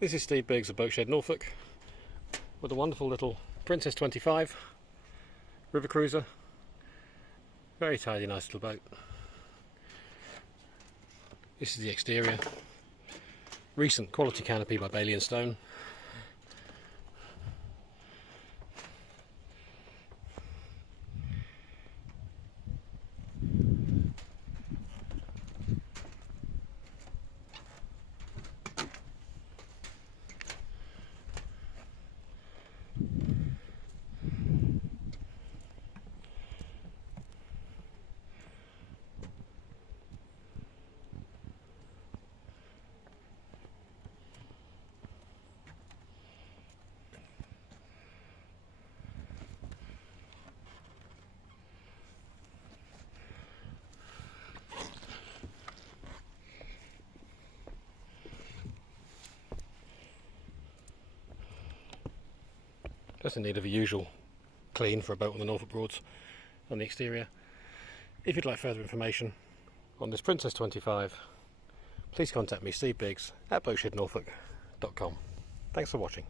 This is Steve Biggs of Boatshed, Norfolk, with a wonderful little Princess 25 river cruiser. Very tidy, nice little boat. This is the exterior. Recent quality canopy by Bailey & Stone. Just in need of a usual clean for a boat on the Norfolk Broads on the exterior. If you'd like further information on this Princess 25, please contact me, Steve Biggs, at boatshednorfolk.com. Thanks for watching.